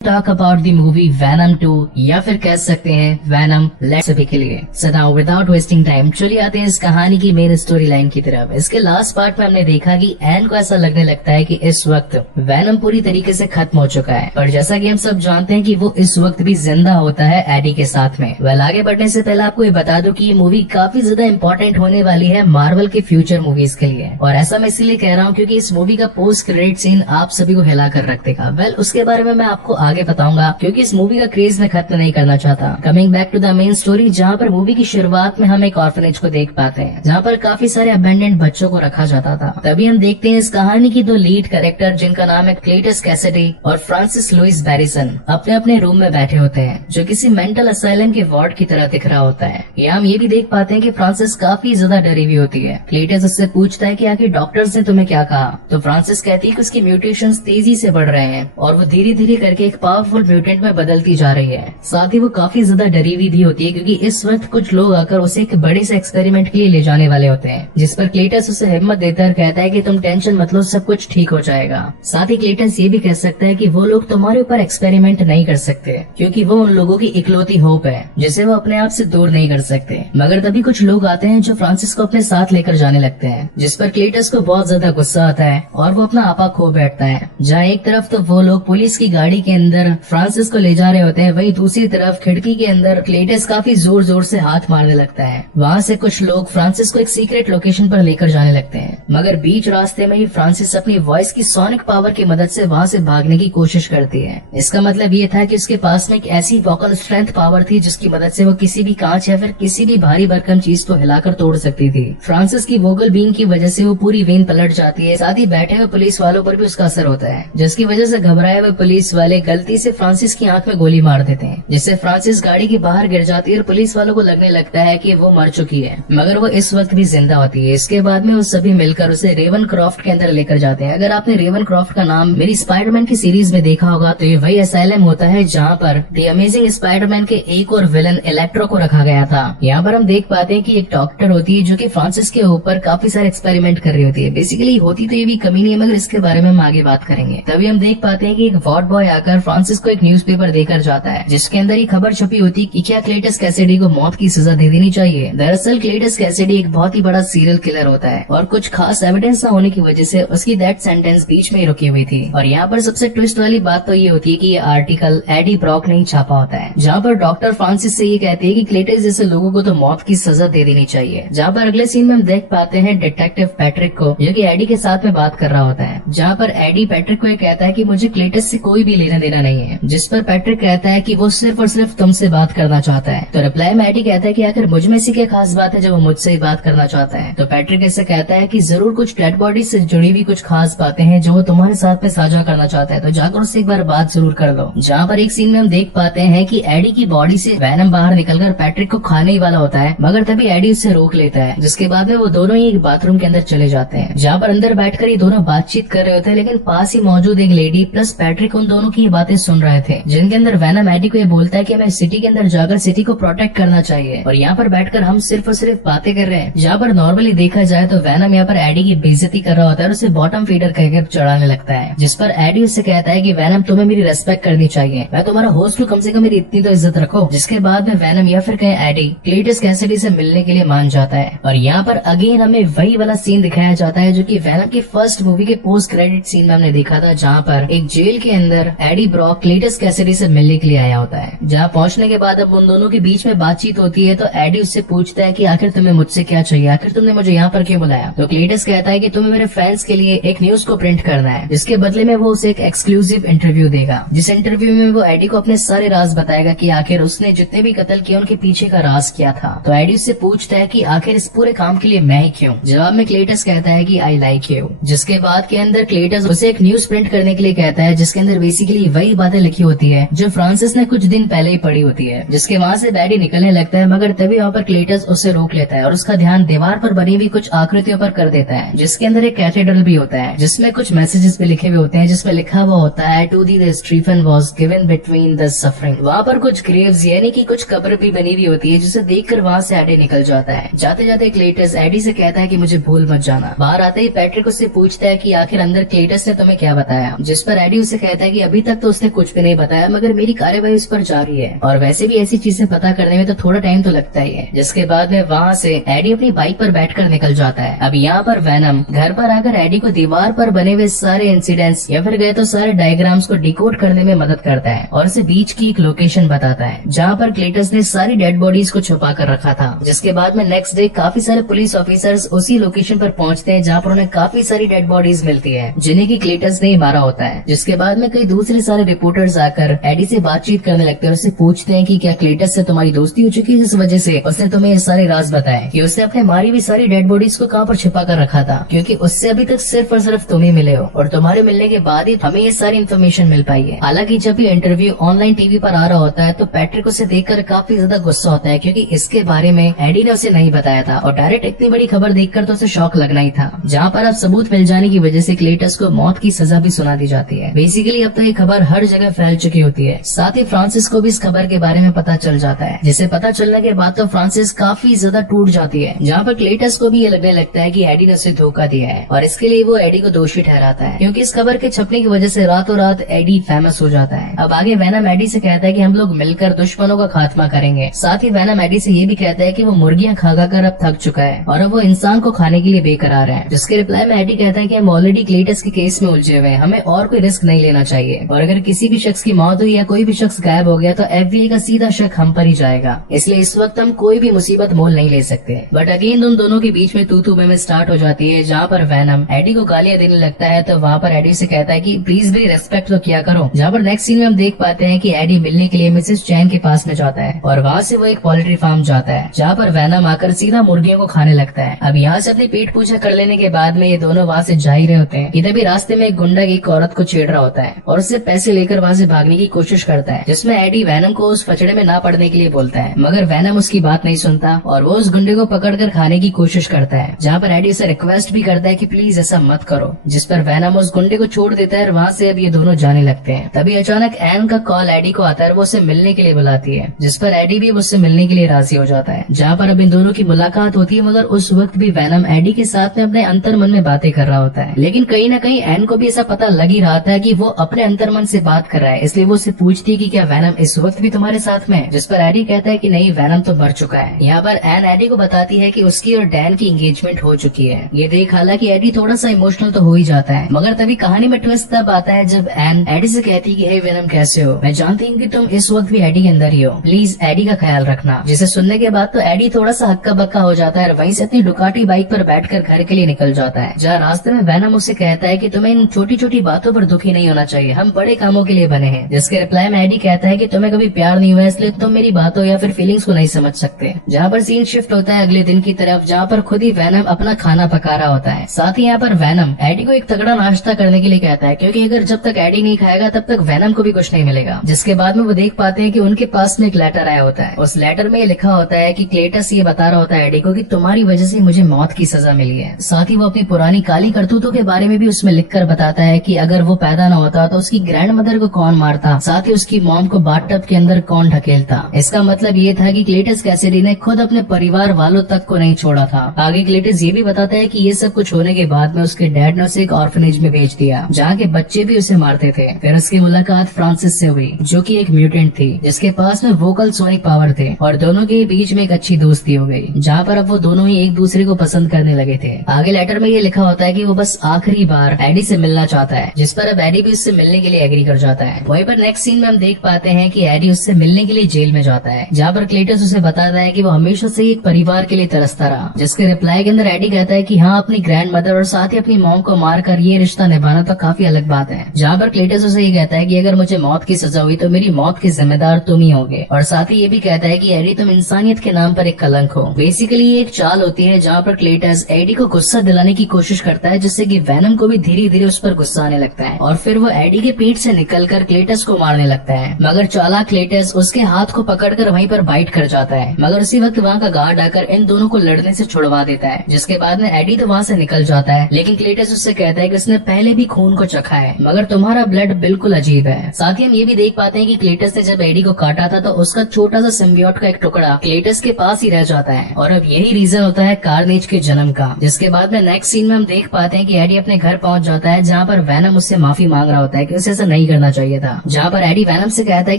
Talk about the movie Venom 2 या फिर कह सकते हैं वैनम लेट्स सभी के लिए। So now without wasting time चलिए आते हैं इस कहानी की मेन स्टोरी लाइन की तरफ। इसके लास्ट पार्ट में हमने देखा कि एन को ऐसा लगने लगता है कि इस वक्त वैनम पूरी तरीके से खत्म हो चुका है, पर जैसा कि हम सब जानते हैं कि वो इस वक्त भी जिंदा होता है एडी के साथ में। वेल आगे बढ़ने से पहले आपको ये बता दूं कि ये मूवी काफी ज्यादा इम्पोर्टेंट होने वाली है मार्वल के फ्यूचर मूवीज के लिए, और ऐसा मैं इसीलिए कह रहा हूँ क्योंकि इस मूवी का पोस्ट क्रेडिट सीन आप सभी को हिला कर रख देगा। वेल उसके बारे में मैं आपको आगे बताऊंगा क्योंकि इस मूवी का क्रेज मैं खत्म नहीं करना चाहता। Coming back to the main story, जहाँ पर मूवी की शुरुआत में हम एक ऑर्फनेज को देख पाते हैं जहाँ पर काफी सारे अबेंडेंट बच्चों को रखा जाता था। तभी हम देखते हैं इस कहानी की दो लीड कैरेक्टर जिनका नाम है क्लेटस कैसिडी और फ्रांसिस लुइस बैरिसन अपने अपने रूम में बैठे होते हैं जो किसी मेंटल असाइलम के वार्ड की तरह दिख रहा होता है। यहाँ हम ये भी देख पाते हैं कि फ्रांसिस काफी ज्यादा डरी हुई होती है। क्लेटस उससे पूछता है कि आखिर डॉक्टर्स ने तुम्हें क्या कहा, तो फ्रांसिस कहती है कि उसके म्यूटेशंस तेजी से बढ़ रहे हैं और वो धीरे धीरे करके एक पावरफुल म्यूटेंट में बदलती जा रही है। साथ ही वो काफी ज्यादा डरी हुई भी होती है क्योंकि इस वक्त कुछ लोग आकर उसे एक बड़े से एक्सपेरिमेंट के लिए ले जाने वाले होते हैं, जिस पर क्लेटस उसे हिम्मत देता है, कहता है कि तुम टेंशन मत लो, सब कुछ ठीक हो जाएगा। साथ ही क्लेटस ये भी कह सकता है कि वो लोग तुम्हारे ऊपर एक्सपेरिमेंट नहीं कर सकते क्योंकि वो उन लोगों की इकलौती होप है जिसे वो अपने आप से दूर नहीं कर सकते। मगर तभी कुछ लोग आते हैं जो फ्रांसिस को अपने साथ लेकर जाने लगते हैं, जिस पर क्लेटस को बहुत ज्यादा गुस्सा आता है और वो अपना आपा खो बैठता है। जहाँ एक तरफ तो वो लोग पुलिस की गाड़ी के अंदर फ्रांसिस को ले जा रहे होते हैं, वहीं दूसरी तरफ खिड़की के अंदर क्लेटस काफी जोर जोर से हाथ मारने लगता है। वहाँ से कुछ लोग फ्रांसिस को एक सीक्रेट लोकेशन पर लेकर जाने लगते हैं, मगर बीच रास्ते में ही फ्रांसिस अपनी वॉइस की सोनिक पावर की मदद से वहाँ से भागने की कोशिश करती है। इसका मतलब ये था कि उसके पास में एक ऐसी वोकल स्ट्रेंथ पावर थी जिसकी मदद से वो किसी भी कांच या फिर किसी भी भारी भरकम चीज को हिलाकर तोड़ सकती थी। फ्रांसिस की वोकल बीइंग की वजह से वो पूरी वेन पलट जाती है। साथ ही बैठे हुए पुलिस वालों पर भी उसका असर होता है, जिसकी वजह से घबराए हुए पुलिस वाले गलती से फ्रांसिस की आंख में गोली मार देते हैं, जिससे फ्रांसिस गाड़ी के बाहर गिर जाती है और पुलिस वालों को लगने लगता है कि वो मर चुकी है, मगर वो इस वक्त भी जिंदा होती है। इसके बाद में वो सभी मिलकर उसे रेवन क्रॉफ्ट के अंदर लेकर जाते हैं। अगर आपने रेवन क्रॉफ्ट का नाम मेरी स्पाइडरमैन की सीरीज में देखा होगा तो ये वही असाइलम होता है जहाँ पर द अमेजिंग स्पाइडरमैन के एक और विलन इलेक्ट्रो को रखा गया था। यहाँ पर हम देख पाते हैं कि एक डॉक्टर होती है जो कि फ्रांसिस के ऊपर काफी सारे एक्सपेरिमेंट कर रही होती है। बेसिकली होती तो ये भी कमी नहीं है, मगर इसके बारे में हम आगे बात करेंगे। तभी हम देख पाते हैं कि एक वार्ड बॉय आकर फ्रांसिस को एक न्यूज़पेपर देकर जाता है जिसके अंदर ये खबर छुपी होती कि क्या क्लेटस कैसिडी को मौत की सजा दे देनी चाहिए। दरअसल क्लेटस कैसिडी एक बहुत ही बड़ा सीरियल किलर होता है और कुछ खास एविडेंस न होने की वजह से उसकी डेथ सेंटेंस बीच में ही रुकी हुई थी। और यहाँ पर सबसे ट्विस्ट वाली बात तो ये होती है कि ये आर्टिकल एडी ब्रॉक ने ही छापा होता है, जहाँ पर डॉक्टर फ्रांसिस से ये कहती है कि क्लेटस जैसे लोगों को तो मौत की सजा दे देनी चाहिए। जहाँ पर अगले सीन में हम देख पाते हैं डिटेक्टिव पैट्रिक को जो कि एडी के साथ में बात कर रहा होता है, जहाँ पर एडी पैट्रिक को ये कहता है कि मुझे क्लेटस से कोई भी लेना देना नहीं है, जिस पर पैट्रिक कहता है कि वो सिर्फ और सिर्फ तुमसे बात करना चाहता है। तो रिप्लाई में एडी कहता है कि आखिर मुझ में से क्या खास बात है जो वो मुझसे ही बात करना चाहता है। तो पैट्रिक ऐसे कहता है कि जरूर कुछ डेड बॉडी से जुड़ी हुई कुछ खास बातें हैं जो वो तुम्हारे साथ में साझा करना चाहता है, तो जाकर उससे एक बार बात जरूर कर लो। जहाँ पर एक सीन में हम देख पाते हैं कि एडी की बॉडी से वैनम बाहर निकलकर पैट्रिक को खाने ही वाला होता है, मगर तभी एडी उससे रोक लेता है, जिसके बाद में वो दोनों ही एक बाथरूम के अंदर चले जाते हैं, जहाँ पर अंदर बैठकर ये दोनों बातचीत कर रहे होते हैं। लेकिन पास ही मौजूद एक लेडी प्लस पैट्रिक उन दोनों की बातें सुन रहे थे, जिनके अंदर वैनम एडी को ये बोलता है कि हमें सिटी के अंदर जाकर सिटी को प्रोटेक्ट करना चाहिए और यहाँ पर बैठकर हम सिर्फ और सिर्फ बातें कर रहे हैं। जहाँ पर नॉर्मली देखा जाए तो वैनम यहाँ पर एडी की बेइज्जती कर रहा होता है और उसे बॉटम फीडर कहकर चढ़ाने लगता है, जिस पर एडी उससे कहता है कि वैनम तुम्हें मेरी रेस्पेक्ट करनी चाहिए, मैं तुम्हारा होस्ट हूँ, कम से कम मेरी इतनी तो इज्जत रखो। जिसके बाद में वैनम या फिर कहें एडी क्लेटस कैसिडी से मिलने के लिए मान जाता है। और यहाँ पर अगेन हमें वही वाला सीन दिखाया जाता है जो कि वैनम की फर्स्ट मूवी के पोस्ट क्रेडिट सीन में हमने देखा था, जहाँ पर एक जेल के अंदर एडी ब्रॉक क्लेटस कैसिडी से मिलने के लिए आया होता है। जहाँ पहुँचने के बाद अब उन दोनों के बीच में बातचीत होती है तो एडी उससे पूछता है कि आखिर तुम्हें मुझसे क्या चाहिए, आखिर तुमने मुझे यहाँ पर क्यों बुलाया। तो क्लेटस कहता है कि तुम्हें मेरे फैंस के लिए एक न्यूज को प्रिंट करना है, जिसके बदले में वो उसे एक एक्सक्लूसिव इंटरव्यू देगा, जिस इंटरव्यू में वो एडी को अपने सारे राज बताएगा कि आखिर उसने जितने भी कत्ल किए उनके पीछे का राज क्या था। तो एडी उससे पूछता है कि आखिर इस पूरे काम के लिए मैं ही क्यों। जवाब में क्लेटस कहता है कि आई लाइक यू। जिसके बाद के अंदर क्लेटस उसे एक न्यूज प्रिंट करने के लिए कहता है, जिसके अंदर बेसिकली वही बातें लिखी होती है जो फ्रांसिस ने कुछ दिन पहले ही पढ़ी होती है। जिसके वहाँ से एडी निकलने लगता है, मगर तभी वहाँ पर क्लेटस उसे रोक लेता है और उसका ध्यान दीवार पर बनी हुई कुछ आकृतियों पर कर देता है, जिसके अंदर एक कैथेड्रल भी होता है जिसमें कुछ मैसेजेस भी लिखे हुए होते हैं, जिसमें लिखा हुआ होता है to the Stephen was given between the suffering. वहाँ पर कुछ ग्रेव्स यानी कि कुछ कब्र भी बनी हुई होती है, जिसे देखकर वहाँ से एडी निकल जाता है। जाते जाते क्लेटस एडी से कहता है कि मुझे भूल मत जाना। बाहर आते ही पैट्रिक उससे पूछता है कि आखिर अंदर क्लेटस ने तुम्हें क्या बताया, जिस पर एडी उसे कहता है कि अभी तक तो उसने कुछ भी नहीं बताया, मगर मेरी कार्यवाही उस पर जारी है और वैसे भी ऐसी चीजें पता करने में तो थोड़ा टाइम तो लगता ही है। जिसके बाद में वहाँ से एडी अपनी बाइक पर बैठकर निकल जाता है। अब यहाँ पर वैनम घर पर आकर एडी को दीवार पर बने हुए सारे इंसिडेंट्स या फिर गए तो सारे डायग्राम्स को डिकोड करने में मदद करता है और उसे बीच की एक लोकेशन बताता है जहाँ पर क्लेटस ने सारी डेड बॉडीज को छुपा कर रखा था। जिसके बाद में नेक्स्ट डे काफी सारे पुलिस ऑफिसर्स उसी लोकेशन पर पहुँचते हैं जहाँ पर उन्हें काफी सारी डेड बॉडीज मिलती है जिन्हें की क्लेटस ने मारा होता है। जिसके बाद में कई दूसरे सारे रिपोर्टर्स आकर एडी से बातचीत करने लगते हैं और उससे पूछते हैं कि क्या क्लेटस से तुम्हारी दोस्ती हो चुकी है जिस वजह से उसने तुम्हें ये सारे राज बताए कि उसने अपने मारी हुई सारी डेड बॉडीज को कहाँ पर छिपा कर रखा था, क्योंकि उससे अभी तक सिर्फ और सिर्फ तुम ही मिले हो और तुम्हारे मिलने के बाद ही हमें ये सारी इन्फॉर्मेशन मिल पाई है। हालांकि जब ये इंटरव्यू ऑनलाइन टीवी पर आ रहा होता है तो पैट्रिक उसे देखकर काफी ज्यादा गुस्सा होता है क्योंकि इसके बारे में एडी ने उसे नहीं बताया था और डायरेक्ट इतनी बड़ी खबर देखकर तो उसे शॉक लगना ही था, जहाँ पर अब सबूत मिल जाने की वजह से क्लेटस को मौत की सजा भी सुना दी जाती है। बेसिकली अब तो ये खबर हर जगह फैल चुकी होती है। साथ ही फ्रांसिस को भी इस खबर के बारे में पता चल जाता है, जिसे पता चलने के बाद तो फ्रांसिस काफी ज्यादा टूट जाती है, जहाँ पर क्लेटस को भी ये लगने लगता है कि एडी ने उसे धोखा दिया है और इसके लिए वो एडी को दोषी ठहराता है क्योंकि इस खबर के छपने की वजह से रातों रात एडी फेमस हो जाता है। अब आगे वैनम एडी से कहता है कि हम लोग मिलकर दुश्मनों का खात्मा करेंगे। साथ ही वैनम एडी से ये भी कहता है कि वो मुर्गियां खा कर अब थक चुका है और अब वो इंसान को खाने के लिए बेकरार है। जिसके रिप्लाई में एडी कहता है कि हम ऑलरेडी क्लेटस के केस में उलझे हुए हैं, हमें और कोई रिस्क नहीं लेना चाहिए और अगर किसी भी शख्स की मौत हुई या कोई भी शख्स गायब हो गया तो FBI का सीधा शक हम पर ही जाएगा, इसलिए इस वक्त हम कोई भी मुसीबत मोल नहीं ले सकते। बट अगेन उन दोनों के बीच में तू में स्टार्ट हो जाती है, जहाँ पर वैनम एडी को गालियां देने लगता है तो वहाँ पर एडी से कहता है कि प्लीज भी रेस्पेक्ट तो किया करो। जहाँ पर नेक्स्ट सीन में हम देख पाते हैं कि एडी मिलने के लिए मिसेस चैन के पास में जाता है और वहाँ से वो एक पोल्ट्री फार्म जाता है जहाँ पर वैनम आकर सीधा मुर्गियों को खाने लगता है। अब यहाँ से अपनी पेट पूजा कर लेने के बाद में ये दोनों वहाँ से जा ही रहे होते हैं कि तभी रास्ते में एक गुंडा एक औरत को छेड़ रहा होता है और उससे पैसे लेकर वहाँ से भागने की कोशिश करता है, जिसमें एडी वैनम को उस फचड़े में ना पड़ने के लिए बोलता है, मगर वैनम उसकी बात नहीं सुनता और वो उस गुंडे को पकड़कर खाने की कोशिश करता है, जहाँ पर एडी उसे रिक्वेस्ट भी करता है कि प्लीज ऐसा मत करो, जिस पर वैनम उस गुंडे को छोड़ देता है और वहाँ से अब ये दोनों जाने लगते हैं। तभी अचानक एन का कॉल एडी को आता है, वो उसे मिलने के लिए बुलाती है, जिस पर एडी भी उससे मिलने के लिए राजी हो जाता है, जहाँ पर अब इन दोनों की मुलाकात होती है। मगर उस वक्त भी वैनम एडी के साथ में अपने अंतर मन में बातें कर रहा होता है, लेकिन कहीं न कहीं एन को भी ऐसा पता लग ही रहा था कि वो अपने अंतर मन से बात कर रहा है, इसलिए वो उससे पूछती है कि क्या वैनम इस वक्त भी तुम्हारे साथ में, जिस पर एडी कहता है कि नहीं, वैनम तो मर चुका है। यहाँ पर एन एडी को बताती है कि उसकी और डैन की एंगेजमेंट हो चुकी है। ये देख हालांकि एडी थोड़ा सा इमोशनल तो हो ही जाता है, मगर तभी कहानी में ट्विस्ट तब आता है जब एन एडी से कहती है कि हे वैनम कैसे हो, मैं जानती हूँ कि तुम इस वक्त भी एडी के अंदर ही हो, प्लीज एडी का ख्याल रखना। जिसे सुनने के बाद तो एडी थोड़ा सा हक्का बक्का हो जाता है और वहीं से अपनी डुकाटी बाइक पर बैठकर घर के लिए निकल जाता है, जहाँ रास्ते में वैनम उससे कहता है कि तुम्हें इन छोटी छोटी बातों पर दुखी नहीं होना चाहिए, हम बड़े कामों के लिए बने हैं। जिसके रिप्लाई में एडी कहता है कि तुम्हें कभी प्यार नहीं हुआ इसलिए तुम मेरी बातों या फिर फीलिंग्स को नहीं समझ सकते। जहाँ पर सीन शिफ्ट होता है अगले दिन की तरफ, जहाँ पर खुद ही वैनम अपना खाना पका रहा होता है। साथ ही यहाँ पर वैनम एडी को एक तगड़ा नाश्ता करने के लिए कहता है, क्योंकि अगर जब तक एडी नहीं खाएगा तब तक वैनम को भी कुछ नहीं मिलेगा। जिसके बाद में वो देख पाते हैं कि उनके पास में एक लेटर आया होता है। उस लेटर में लिखा होता है कि क्लेटस ये बता रहा होता है एडी को कि तुम्हारी वजह से मुझे मौत की सजा मिली है। साथ ही वो अपनी पुरानी काली करतूतों के बारे में भी उसमें लिखकर बताता है कि अगर वो पैदा न होता तो उसकी ग्रैंड मदर को कौन मारता, साथ ही उसकी मॉम को बाथटब के अंदर कौन ढकेलता। इसका मतलब ये था कि क्लेटस कैसिडी ने खुद अपने परिवार वालों तक को नहीं छोड़ा था। आगे क्लेटस ये भी बताता है कि ये सब कुछ होने के बाद में उसके डैड ने उसे एक ऑर्फनेज में भेज दिया, जहाँ के बच्चे भी उसे मारते थे। फिर उसकी मुलाकात फ्रांसिस से हुई, जो कि एक म्यूटेंट थी जिसके पास में वोकल सोनिक पावर थे, और दोनों के बीच में एक अच्छी दोस्ती हो गई, जहाँ पर अब वो दोनों ही एक दूसरे को पसंद करने लगे थे। आगे लेटर में ये लिखा होता है कि वो बस आखिरी बार एडी से मिलना चाहता है, जिस पर अब एडी भी उससे मिलने के लिए एग्री कर जाता है। वहीं पर नेक्स्ट सीन में हम देख पाते हैं कि एडी उससे मिलने के लिए जेल में जाता है, जहाँ पर क्लेटस उसे बताता है कि वो हमेशा से एक परिवार के लिए तरसता रहा। जिसके रिप्लाई के अंदर एडी कहता है कि हाँ, अपनी ग्रैंड मदर और साथ ही अपनी मॉम को मारकर ये रिश्ता निभाना तो काफी अलग बात है। जहाँ पर क्लेटस उसे ये कहता है कि अगर मुझे मौत की सजा हुई तो मेरी मौत के जिम्मेदार तुम ही होगे, और साथ ही ये भी कहता है कि एडी तुम इंसानियत के नाम पर एक कलंक हो। बेसिकली ये एक चाल होती है जहाँ पर क्लेटस एडी को गुस्सा दिलाने की कोशिश करता है, जिससे कि वैनम को भी धीरे धीरे उस पर गुस्सा आने लगता है और फिर वो एडी के पेट से निकलकर क्लेटस को मारने लगता है। मगर चालाक क्लेटस उसके हाथ को पकड़कर वहीं पर बाइट कर जाता है, मगर उसी वक्त वहाँ का गार्ड आकर इन दोनों को लड़ने से छुड़वा देता है। जिसके बाद में एडी तो वहाँ से निकल जाता है, लेकिन क्लेटस उससे कहता है कि उसने पहले भी खून को चखा है, मगर तुम्हारा ब्लड बिल्कुल अजीब है। साथ ही हम ये भी देख पाते हैं कि क्लेटस ने जब एडी को काटा था तो उसका छोटा सा सिम्बियोट का एक टुकड़ा क्लेटस के पास ही रह जाता है, और अब यही रीजन होता है कार्नेज के जन्म का। जिसके बाद में नेक्स्ट सीन में हम देख पाते हैं कि एडी अपने घर पहुंच जाता है, जहाँ पर वैनम उससे माफी मांग रहा होता है कि उसे ऐसा नहीं नहीं करना चाहिए था। जहाँ पर एडी वैनम से कहता है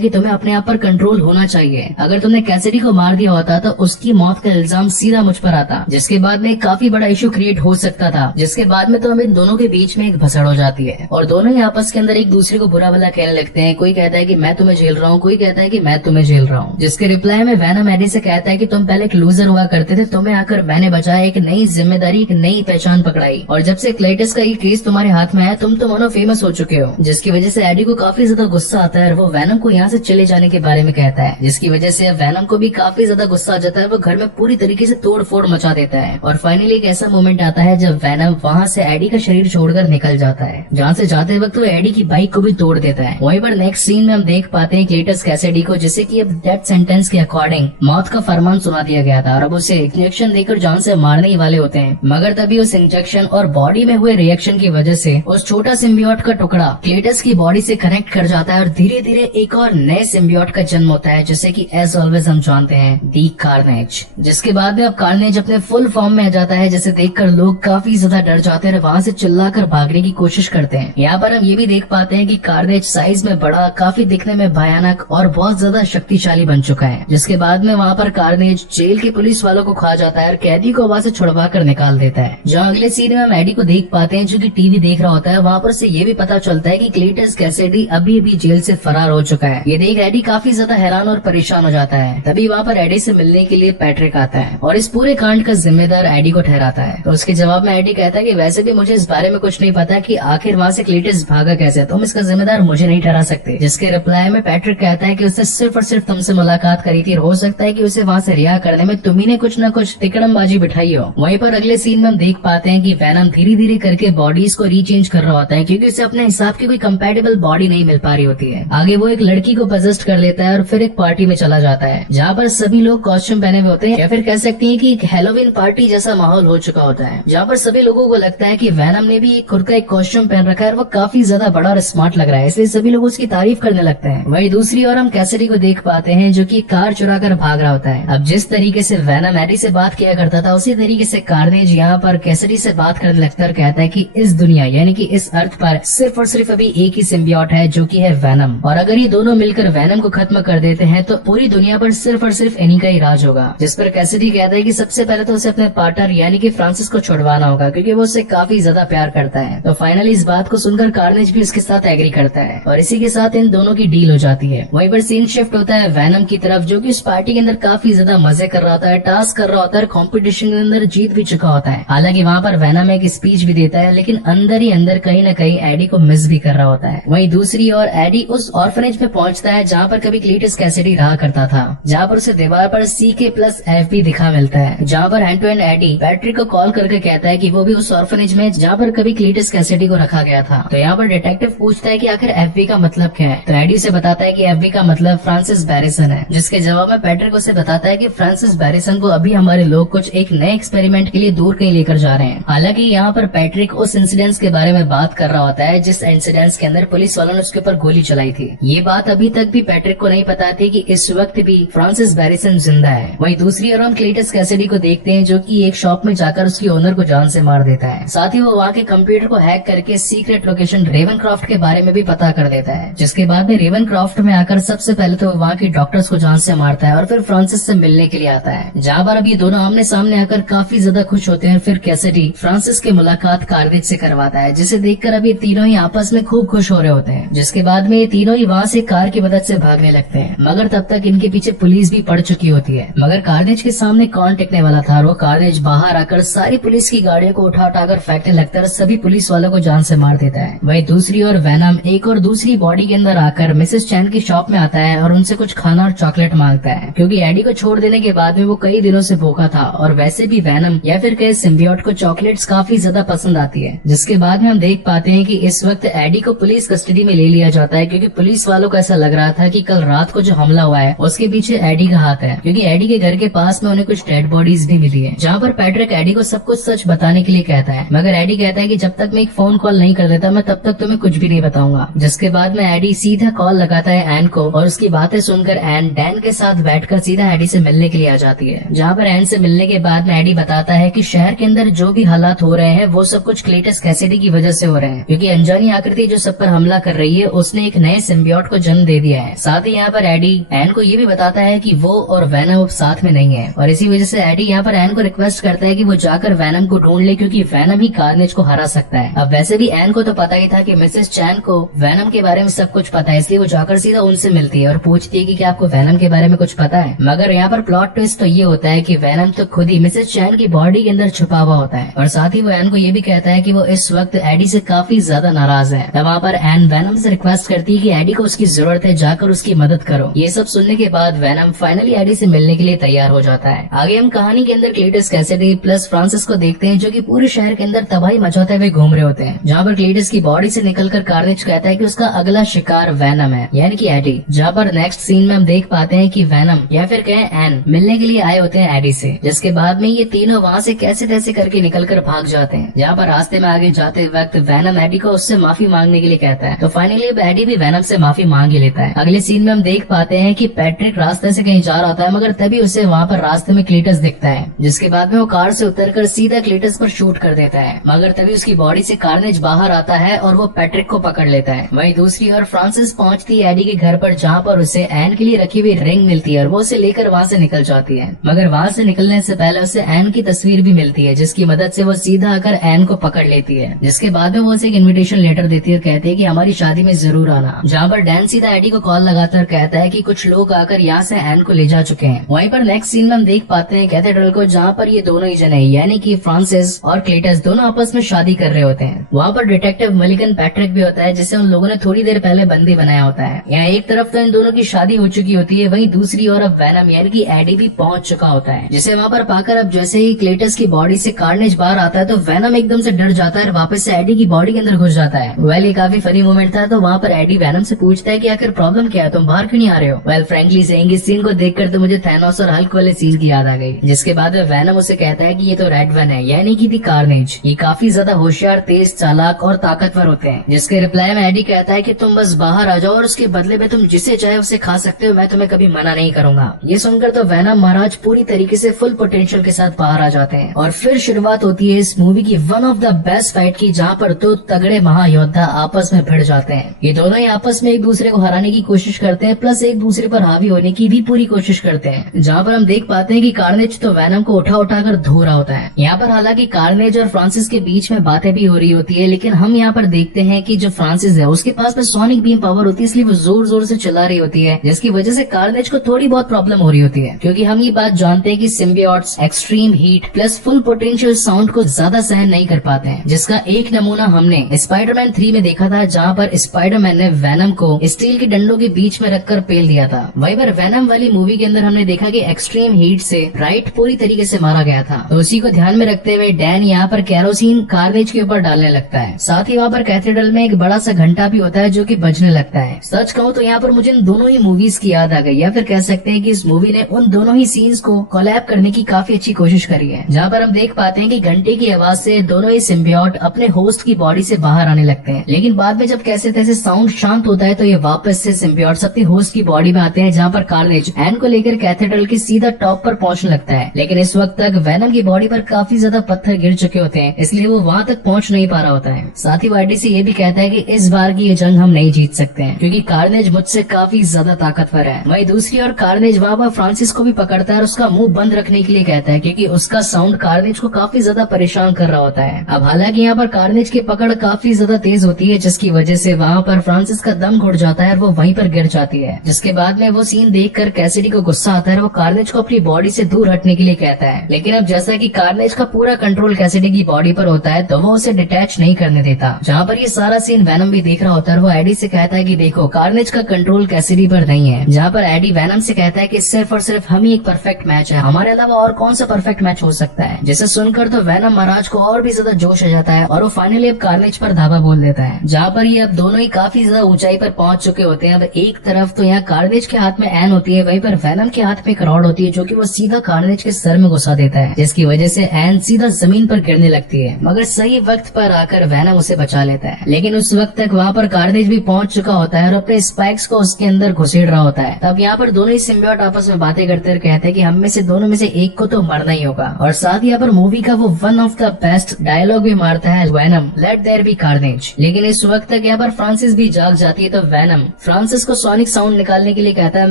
कि तुम्हें अपने आप पर कंट्रोल होना चाहिए, अगर तुमने कैसिडी को मार दिया होता तो उसकी मौत का इल्जाम सीधा मुझ पर आता, जिसके बाद में काफी बड़ा इशू क्रिएट हो सकता था, जिसके बाद में तो हम इन दोनों के बीच में एक भसड़ हो जाती है और दोनों ही आपस के अंदर एक दूसरे को बुरा भला कहने लगते हैं। कोई कहता है कि मैं तुम्हें झेल रहा हूँ, कोई कहता है कि मैं तुम्हें झेल रहा हूँ, जिसके रिप्लाई में वैनम एडी से कहता है कि तुम पहले एक लूजर हुआ करते थे, तुम्हें आकर मैंने बचाया, एक नई जिम्मेदारी, एक नई पहचान पकड़ाई, और जब से क्लेटस का ये केस तुम्हारे हाथ में आया तुम तो मानो फेमस हो चुके हो। जिसकी वजह से एडी को काफी ज्यादा गुस्सा आता है और वो वैनम को यहाँ से चले जाने के बारे में कहता है, जिसकी वजह से वैनम को भी काफी ज्यादा गुस्सा आ जाता है। वो घर में पूरी तरीके से तोड़ फोड़ मचा देता है और फाइनली एक ऐसा मोमेंट आता है जब वैनम वहाँ से एडी का शरीर छोड़कर निकल जाता है, जहाँ से जाते वक्त वो एडी की बाइक को भी तोड़ देता है। वहीं पर नेक्स्ट सीन में हम देख पाते हैं क्लेटस कैसिडी को, जिसे कि अब डेथ सेंटेंस के अकॉर्डिंग मौत का फरमान सुना दिया गया था और अब उसे इंजेक्शन देकर जान से मारने ही वाले होते हैं, मगर तभी उस इंजेक्शन और बॉडी में हुए रिएक्शन की वजह से उस छोटा सिम्बियोट का टुकड़ा क्लेटस की बॉडी से कनेक्ट कर जाता है और धीरे धीरे एक और नए सिम्बियोट का जन्म होता है, जिसे कि एज ऑलवेज हम जानते हैं दी कार्नेज। जिसके बाद में अब कार्नेज अपने फुल फॉर्म में आ जाता है, जिसे देखकर लोग काफी ज्यादा डर जाते हैं और वहाँ से चिल्लाकर भागने की कोशिश करते हैं। यहाँ पर हम ये भी देख पाते हैं कि कार्नेज साइज में बड़ा, काफी दिखने में भयानक और बहुत ज्यादा शक्तिशाली बन चुका है। जिसके बाद में वहाँ पर कार्नेज जेल के पुलिस वालों को खा जाता है और कैदी को वहाँ से छुड़वा कर निकाल देता है। जहाँ अगले सीन में हम एडी को देख पाते हैं जो कि टीवी देख रहा होता है। वहाँ पर से ये भी पता चलता है कि क्लेटस कैसिडी अभी भी जेल से फरार हो चुका है। ये देख एडी काफी ज्यादा हैरान और परेशान हो जाता है। तभी वहाँ पर एडी से मिलने के लिए पैट्रिक आता है और इस पूरे कांड का जिम्मेदार एडी को ठहराता है। तो उसके जवाब में एडी कहता है कि वैसे भी मुझे इस बारे में कुछ नहीं पता कि आखिर वहाँ से क्लेटस भागा कैसे, तुम इसका जिम्मेदार मुझे नहीं ठहरा सकते। जिसके रिप्लाई में पैट्रिक कहता है कि उसने सिर्फ और सिर्फ तुमसे मुलाकात करी थी, हो सकता है कि उसे वहाँ से रिहा करने में तुम्ही ने कुछ न कुछ तिकड़मबाजी बिठाई हो। वहीं पर अगले सीन में हम देख पाते हैं कि वैनम धीरे धीरे करके बॉडीज को रीचेंज कर रहा होता है, क्योंकि उसे अपने हिसाब की कोई कंपैटिबल बॉडी नहीं मिल पा रही होती है। आगे वो एक लड़की को पजेस्ट कर लेता है और फिर एक पार्टी में चला जाता है, जहाँ पर सभी लोग कॉस्ट्यूम पहने हुए होते हैं, या फिर कह सकते हैं कि एक हैलोवीन पार्टी जैसा माहौल हो चुका होता है, जहाँ पर सभी लोगों को लगता है कि वैनम ने भी खुद का एक कॉस्ट्यूम पहन रखा है और वो काफी ज्यादा बड़ा और स्मार्ट लग रहा है, इसलिए सभी लोग उसकी तारीफ करने लगते हैं। वहीं दूसरी ओर हम कैसिडी को देख पाते हैं जो कि कार चुरा कर भाग रहा होता है। अब जिस तरीके से वैनम एडी से बात किया करता था, उसी तरीके से कार्नेज यहाँ पर कैसिडी से बात करने लगता है, कहता है कि इस दुनिया यानी कि इस अर्थ पर सिर्फ और सिर्फ अभी एक ही सिम्बियोट है जो कि है वैनम, और अगर ये दोनों मिलकर वैनम को खत्म कर देते हैं तो पूरी दुनिया पर सिर्फ और सिर्फ इन्हीं का ही राज होगा। जिस पर कैसिडी कहता है कि सबसे पहले तो उसे अपने पार्टनर यानी कि फ्रांसिस को छुड़वाना होगा, क्योंकि वो उससे काफी ज्यादा प्यार करता है। तो फाइनली इस बात को सुनकर कार्नेज भी उसके साथ एग्री करता है और इसी के साथ इन दोनों की डील हो जाती है। वहीं पर सीन शिफ्ट होता है वैनम की तरफ, जो कि इस पार्टी के अंदर काफी ज्यादा मजे कर रहा होता है, टास्क कर रहा होता है, कॉम्पिटिशन के अंदर जीत भी चुका होता है। हालांकि वहाँ पर वैनम एक स्पीच भी देता है, लेकिन अंदर ही अंदर कहीं न कहीं एडी को मिस भी कर रहा होता है। वहीं दूसरी ओर एडी उस ऑर्फनेज में पहुंचता है जहाँ पर कभी क्लीटस कैसिडी रहा करता था, जहाँ पर उसे दीवार पर CK+FB दिखा मिलता है, जहाँ पर hand to hand Eddie Patrick को कॉल करके कहता है कि वो भी उस ऑर्फनेज में जहाँ पर कभी क्लीटस कैसिडी को रखा गया था। तो यहाँ पर डिटेक्टिव पूछता है कि आखिर FB का मतलब क्या है, तो एडी से बताता है कि FB का मतलब फ्रांसिस बैरिसन है, जिसके जवाब में पैट्रिक उसे बताता है कि फ्रांसिस बैरिसन को अभी हमारे लोग कुछ एक नए एक्सपेरिमेंट के लिए दूर कहीं लेकर जा रहे हैं। हालांकि यहाँ पर पैट्रिक उस इंसिडेंट के बारे में बात कर रहा होता है जिस इंसिडेंट के अंदर पुलिस वालों ने उसके ऊपर गोली चलाई थी। ये बात अभी तक भी पैट्रिक को नहीं पता थी कि इस वक्त भी फ्रांसिस बैरिसन जिंदा है। वहीं दूसरी ओर हम क्लीटस कैसिडी को देखते हैं जो कि एक शॉप में जाकर उसकी ओनर को जान से मार देता है। साथ ही वो वहाँ के कंप्यूटर को हैक करके सीक्रेट लोकेशन रेवनक्रॉफ्ट के बारे में भी पता कर देता है, जिसके बाद में रेवनक्रॉफ्ट में आकर सबसे पहले तो वहाँ के डॉक्टर्स को जान से मारता है और फिर फ्रांसिस से मिलने के लिए आता है, जहाँ पर अब ये दोनों आमने सामने आकर काफी ज्यादा खुश होते हैं। फिर कैसिडी फ्रांसिस की मुलाकात कार्नेज से करवाता है, जिसे देखकर अब ये तीनों ही आपस में खूब खुश हो रहे होते हैं। जिसके बाद में ये तीनों ही वहाँ से कार की मदद से भागने लगते हैं, मगर तब तक इनके पीछे पुलिस भी पड़ चुकी होती है। मगर कार्नेज के सामने कौन टिकने वाला था, और वो कार्नेज बाहर आकर सारी पुलिस की गाड़ियों को उठा उठाकर फेंकने लगता है और सभी पुलिस वालों को जान से मार देता है। वहीं दूसरी ओर वैनम एक और दूसरी बॉडी के अंदर आकर मिसेस चैन की शॉप में आता है और उनसे कुछ खाना और चॉकलेट मांगता है, क्योंकि एडी को छोड़ देने के बाद में वो कई दिनों से भूखा था और वैसे भी वैनम या फिर कई सिम्बियोट को चॉकलेट्स काफी ज्यादा पसंद आती है। जिसके बाद में हम देख पाते हैं कि इस वक्त एडी को पुलिस कस्टडी में ले लिया जाता है, क्योंकि पुलिस वालों को ऐसा लग रहा था कि कल रात को जो हमला हुआ है उसके पीछे एडी का हाथ है, क्योंकि एडी के घर के पास में उन्हें कुछ डेड बॉडीज भी मिली है, जहाँ पर पैट्रिक एडी को सब कुछ सच बताने के लिए कहता है। मगर एडी कहता है कि जब तक मैं एक फोन कॉल नहीं कर देता मैं तब तक तुम्हें कुछ भी नहीं बताऊंगा। जिसके बाद में एडी सीधा कॉल लगाता है एन को और उसकी बातें सुनकर एन डैन के साथ बैठकर सीधा एडी से मिलने के लिए आ जाती है, जहाँ पर एन से मिलने के बाद में एडी बताता है कि शहर के अंदर जो भी हालात हो रहे हैं वो सब कुछ क्लीटस कैसिडी की वजह से हो रहे हैं, क्योंकि अनजानी आकृति जो सब पर हमला हमला कर रही है उसने एक नए सिम्बियोट को जन्म दे दिया है। साथ ही यहाँ पर एडी एन को ये भी बताता है कि वो और वेनम अब साथ में नहीं है और इसी वजह से एडी यहाँ पर एन को रिक्वेस्ट करता है कि वो जाकर वेनम को ढूंढ ले क्योंकि वेनम ही कार्नेज को हरा सकता है। अब वैसे भी एन को तो पता ही था कि मिसेस चैन को वेनम के बारे में सब कुछ पता है, इसलिए वो जाकर सीधा उनसे मिलती है और पूछती है कि क्या आपको वेनम के बारे में कुछ पता है। मगर यहाँ पर प्लॉट ट्विस्ट तो ये होता है कि वेनम तो खुद ही मिसेस चैन की बॉडी के अंदर छुपा हुआ होता है और साथ ही वो एन को ये भी कहता है कि वो इस वक्त एडी से काफी ज्यादा नाराज है। तब वहाँ पर एन वेनम से रिक्वेस्ट करती है कि एडी को उसकी जरूरत है, जाकर उसकी मदद करो। ये सब सुनने के बाद वेनम फाइनली एडी से मिलने के लिए तैयार हो जाता है। आगे हम कहानी के अंदर क्लेटस कैसिडी प्लस फ्रांसिस को देखते हैं जो कि पूरे शहर के अंदर तबाही मचाते हुए घूम रहे होते हैं, जहाँ पर क्लेटस की बॉडी से निकलकर कार्नेज कहता है कि उसका अगला शिकार वेनम है यानी कि एडी। जहाँ पर नेक्स्ट सीन में हम देख पाते हैं कि वेनम या फिर कहें एन मिलने के लिए आए होते हैं एडी से, जिसके बाद में ये तीनों वहाँ से कैसे तैसे करके निकलकर भाग जाते हैं। जहाँ पर रास्ते में आगे जाते वक्त वेनम एडी को उससे माफी मांगने के लिए कहता है, तो फाइनली अब एडी भी वेनम से माफी मांग ही लेता है। अगले सीन में हम देख पाते हैं कि पैट्रिक रास्ते से कहीं जा रहा होता है मगर तभी उसे वहाँ पर रास्ते में क्लेटस दिखता है, जिसके बाद में वो कार से उतरकर सीधा क्लेटस पर शूट कर देता है। मगर तभी उसकी बॉडी से कार्नेज बाहर आता है और वो पैट्रिक को पकड़ लेता है। वहीं दूसरी ओर फ्रांसिस पहुंचती है एडी के घर पर, जहाँ पर उसे एन के लिए रखी हुई रिंग मिलती है और वो उसे लेकर वहाँ से निकल जाती है। मगर वहाँ से निकलने से पहले उसे एन की तस्वीर भी मिलती है, जिसकी मदद से वो सीधा आकर एन को पकड़ लेती है, जिसके बाद में वो उसे एक इन्विटेशन लेटर देती है और कहती है कि हमारी शादी में जरूर आना। जहाँ पर डैन सीधा एडी को कॉल लगाकर कहता है कि कुछ लोग आकर यहाँ से एन को ले जा चुके हैं। वहीं पर नेक्स्ट सीन में हम देख पाते हैं कैथेड्रल को, जहाँ पर ये दोनों ही जने यानी कि फ्रांसिस और क्लेटस दोनों आपस में शादी कर रहे होते हैं। वहाँ पर डिटेक्टिव मलिकन पैट्रिक भी होता है, जिसे उन लोगों ने थोड़ी देर पहले बंदी बनाया होता है। यहाँ एक तरफ तो इन दोनों की शादी हो चुकी होती है, वहीं दूसरी ओर अब वेनम यानी कि एडी भी पहुंच चुका होता है, जिसे वहाँ पर पाकर अब जैसे ही क्लेटस की बॉडी से कार्नेज बाहर आता है तो वेनम एकदम से डर जाता है और वापस से एडी की बॉडी के अंदर घुस जाता है। वेल ये काफी फनी मोमेंट था। तो वहाँ पर एडी वेनम से पूछता है कि आखिर प्रॉब्लम क्या है, तुम बाहर क्यों नहीं आ रहे हो। वेल फ्रेंकली सेइंग इस सीन को देखकर तो मुझे थैनोस और हल्क वाले सीन की याद आ गई, जिसके बाद वेनम उसे कहता है कि ये तो रेड वन है यानी कि दी कार्नेज, ये काफी ज्यादा होशियार, तेज, चालाक और ताकतवर होते हैं। जिसके रिप्लाई में एडी कहता है कि तुम बस बाहर आ जाओ और उसके बदले में तुम जिसे चाहे उसे खा सकते हो, मैं तुम्हें कभी मना नहीं करूंगा। ये सुनकर तो वेनम महाराज पूरी तरीके से फुल पोटेंशियल के साथ बाहर आ जाते हैं और फिर शुरुआत होती है इस मूवी की one of the best fight की, जहाँ पर दो तगड़े महायोद्धा आपस में भिड़ जाते हैं। ये दोनों ही आपस में एक दूसरे को हराने की कोशिश करते हैं प्लस एक दूसरे पर हावी होने की भी पूरी कोशिश करते हैं। जहाँ पर हम देख पाते हैं कि कार्नेज तो वेनम को उठा कर धो रहा होता है। यहाँ पर हालांकि कार्नेज और फ्रांसिस के बीच में बातें भी हो रही होती है, लेकिन हम यहाँ पर देखते हैं कि जो फ्रांसिस है उसके पास में सोनिक बीम पावर होती है, इसलिए वो जोर जोर से चला रही होती है, जिसकी वजह से कार्नेज को थोड़ी बहुत प्रॉब्लम हो रही होती है। क्योंकि हम ये बात जानते हैं कि symbiotes extreme heat plus full potential sound को ज्यादा सहन नहीं कर पाते हैं, जिसका एक नमूना हमने स्पाइडरमैन 3 में देखा था, जहाँ पर स्पाइडरमैन ने वेनम को स्टील के डंडों के बीच में रखकर पेल दिया था। वहीं पर वेनम वाली मूवी के अंदर हमने देखा कि एक्सट्रीम हीट से राइट पूरी तरीके से मारा गया था। तो उसी को ध्यान में रखते हुए डैन यहाँ पर कैरोसिन कार्नेज के ऊपर डालने लगता है। साथ ही वहाँ पर कैथेड्रल में एक बड़ा सा घंटा भी होता है जो कि बजने लगता है। सच कहूँ तो यहाँ पर मुझे इन दोनों ही मूवीज की याद आ गई, या फिर कह सकते हैं कि इस मूवी ने उन दोनों ही सीन्स को कोलैब करने की काफी अच्छी कोशिश करी है। जहाँ पर हम देख पाते हैं कि घंटे की आवाज से दोनों ही सिम्बियोट अपने होस्ट की बॉडी से बाहर आने लगते हैं, लेकिन बाद में जब कैसे तैसे साउंड शांत होता है तो ये वापस से सिम्बियोट्स अपनी होस्ट की बॉडी में आते हैं, जहाँ पर कार्नेज एन को लेकर कैथेड्रल के सीधा टॉप पर पहुंचने लगता है। लेकिन इस वक्त तक वेनम की बॉडी पर काफी ज्यादा पत्थर गिर चुके होते हैं, इसलिए वो वहाँ तक पहुंच नहीं पा रहा होता है। साथ ही वाईडीसी ये भी कहता है कि इस बार की ये जंग हम नहीं जीत सकते हैं, क्योंकि कार्नेज मुझसे काफी ज्यादा ताकतवर है। वहीं दूसरी ओर कार्नेज वहाँ पर फ्रांसिस को भी पकड़ता है और उसका मुंह बंद रखने के लिए कहता है, क्योंकि उसका साउंड कार्नेज को काफी ज्यादा परेशान कर रहा होता है। अब हालांकि यहाँ पर कार्नेज की पकड़ काफी ज्यादा तेज होती है, जिसकी वजह से वहाँ पर फ्रांसिस का दम घुट जाता है और वो वहीं पर गिर जाती है। जिसके बाद में वो सीन देखकर कैसिडी को गुस्सा आता है और वो कार्नेज को अपनी बॉडी से दूर हटने के लिए कहता है। लेकिन अब जैसा कि कार्नेज का पूरा कंट्रोल कैसिडी की बॉडी पर होता है तो वो उसे डिटैच नहीं करने देता। जहाँ पर ये सारा सीन वेनम भी देख रहा होता है और वो एडी से कहता है कि देखो कार्नेज का कंट्रोल कैसिडी पर नहीं है। जहाँ पर एडी वेनम से कहता है कि सिर्फ और सिर्फ हम ही एक परफेक्ट मैच है, हमारे अलावा और कौन सा परफेक्ट मैच हो सकता है। जिसे सुनकर तो वेनम महाराज को और भी ज्यादा जोश आ जाता है और वो फाइनली अब कार्नेज पर धावा बोल देता है। जहाँ पर ये अब दोनों ही काफी ज्यादा ऊंचाई पर पहुंच चुके होते हैं। अब एक तरफ तो यहाँ कार्नेज के हाथ में एन होती है, वहीं पर वेनम के हाथ में एक रॉड होती है जो कि वो सीधा कार्नेज के सर में घुसा देता है, जिसकी वजह से एन सीधा जमीन पर गिरने लगती है। मगर सही वक्त पर आकर वेनम उसे बचा लेता है। लेकिन उस वक्त तक वहाँ पर कार्नेज भी पहुंच चुका होता है और अपने स्पाइक्स को उसके अंदर घुसेड़ रहा होता है। तब यहाँ पर दोनों ही सिम्बियोट आपस में बातें करते हुए कहते हैं कि हम में से दोनों में से एक को तो मरना ही होगा। और साथ ही यहाँ पर मूवी का वो one of the best dialogue भी मारता है Venom, let there be Carnage. लेकिन इस वक्त तक तक यहाँ पर फ्रांसिस भी जाग जाती है तो वैनम फ्रांसिस को सोनिक साउंड निकालने के लिए कहता है,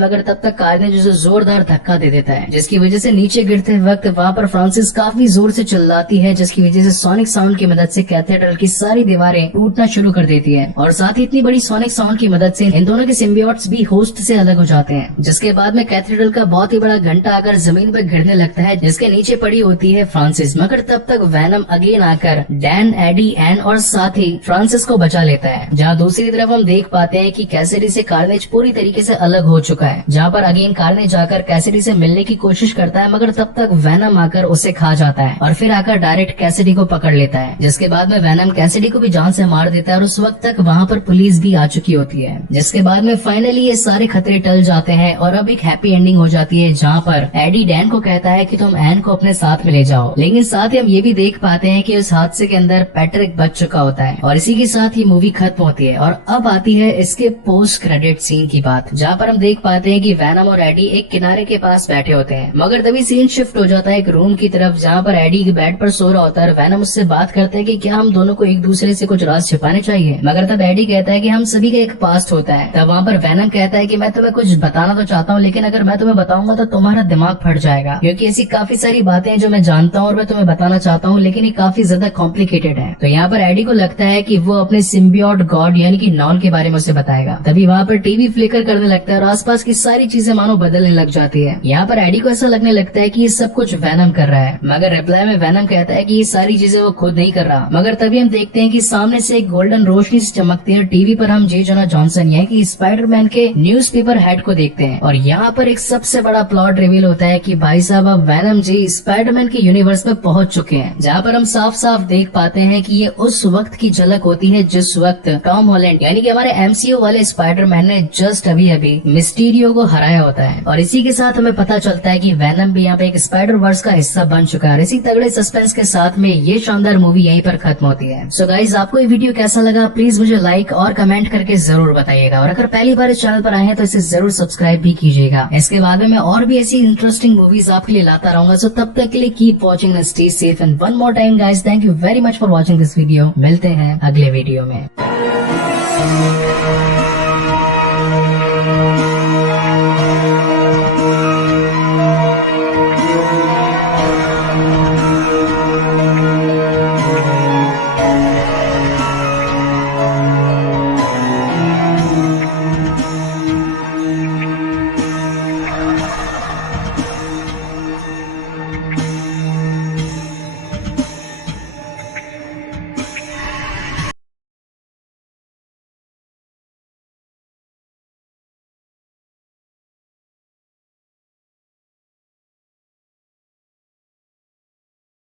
मगर तब तक कार्नेज उसे जोरदार धक्का दे देता है, जिसकी वजह से नीचे गिरते वक्त वहाँ पर फ्रांसिस काफी जोर से चिल्लाती है, जिसकी वजह से सोनिक साउंड की मदद से कैथेड्रल की सारी दीवारें टूटना शुरू कर देती है और साथ ही इतनी बड़ी सोनिक साउंड की मदद से इन दोनों के सिम्बियोट्स भी होस्ट से अलग हो जाते हैं। जिसके बाद में कैथेड्रल का बहुत ही बड़ा घंटा आकर जमीन पर गिरने लगता है, जिसके नीचे पड़ी होती है फ्रांसिस, मगर तब तक वैनम अगेन आकर डैन, एडी, एन और साथ ही फ्रांसिस को बचा लेता है। जहाँ दूसरी तरफ हम देख पाते हैं कि कैसिडी से कार्नेज पूरी तरीके से अलग हो चुका है, जहाँ पर अगेन कार्नेज आकर कैसिडी से मिलने की कोशिश करता है, मगर तब तक वैनम आकर उसे खा जाता है और फिर आकर डायरेक्ट कैसिडी को पकड़ लेता है। जिसके बाद में वैनम कैसिडी को भी जान से मार देता है और उस वक्त तक वहाँ पर पुलिस भी आ चुकी होती है। जिसके बाद में फाइनली ये सारे खतरे टल जाते हैं और अब एक हैप्पी एंडिंग हो जाती है, जहाँ पर एडी डैन को कहता है कि तुम एन को अपने साथ में ले जाओ। लेकिन साथ ही हम ये भी देख पाते हैं कि उस हादसे के अंदर पैट्रिक बच चुका होता है और इसी के साथ ही मूवी खत्म होती है। और अब आती है इसके पोस्ट क्रेडिट सीन की बात, जहाँ पर हम देख पाते हैं कि वैनम और एडी एक किनारे के पास बैठे होते हैं, मगर तभी सीन शिफ्ट हो जाता है एक रूम की तरफ, जहाँ पर एडी के बेड पर सो रहा होता है और वैनम उससे बात करता है कि क्या हम दोनों को एक दूसरे से कुछ राज छिपाने चाहिए, मगर तब एडी कहता है कि हम सभी का एक पास्ट होता है। तब वहाँ पर वैनम कहता है कि मैं तुम्हें कुछ बताना तो चाहता हूँ, लेकिन अगर मैं तुम्हें बताऊंगा तो तुम्हारा दिमाग फट जाएगा, क्योंकि ऐसी काफी सारी बातें जो मैं जानता हूँ और मैं तुम्हें बताना चाहता हूँ, लेकिन ये काफी ज्यादा कॉम्प्लिकेटेड है। तो यहाँ पर एडी को लगता है कि वो अपने सिम्बियोट गॉड यानी कि नॉन के बारे में उसे बताएगा। तभी वहाँ पर टीवी फ्लिकर करने लगता है और आसपास की सारी चीजें मानो बदलने लग जाती है। यहाँ पर एडी को ऐसा लगने लगता है कि ये सब कुछ वैनम कर रहा है, मगर रिप्लाई में वैनम कहता है कि ये सारी चीजें वो खुद नहीं कर रहा। मगर तभी हम देखते हैं कि सामने से एक गोल्डन रोशनी से चमकती है। टीवी पर हम जे जोना जॉनसन यानी कि स्पाइडरमैन के न्यूज़पेपर हेड को देखते हैं और यहाँ पर एक सबसे बड़ा प्लॉट रिवील होता है कि भाई साहब अब वैनम जी स्पाइडरमैन के यूनिवर्स में पहुंच चुके हैं, जहाँ पर हम साफ साफ देख पाते हैं कि ये उस वक्त की झलक होती है जिस वक्त टॉम हॉलैंड यानी कि हमारे एमसीयू वाले स्पाइडरमैन ने जस्ट अभी मिस्टीरियो को हराया होता है। और इसी के साथ हमें पता चलता है कि वैनम भी यहाँ पे एक स्पाइडर वर्स का हिस्सा बन चुका है। इसी तगड़े सस्पेंस के साथ में ये शानदार मूवी यहीं पर खत्म होती है। सो गाइज, आपको ये वीडियो कैसा लगा प्लीज मुझे लाइक और कमेंट करके जरूर बताइएगा, और अगर पहली बार इस चैनल पर आए हैं तो इसे जरूर सब्सक्राइब भी कीजिएगा। इसके बाद में मैं और भी ऐसी इंटरेस्टिंग मूवीज आपके लिए लाता रहूंगा। सो तब तक के लिए keep watching and stay safe and one more time guys, thank you very much for watching this video. मिलते हैं अगले वीडियो में।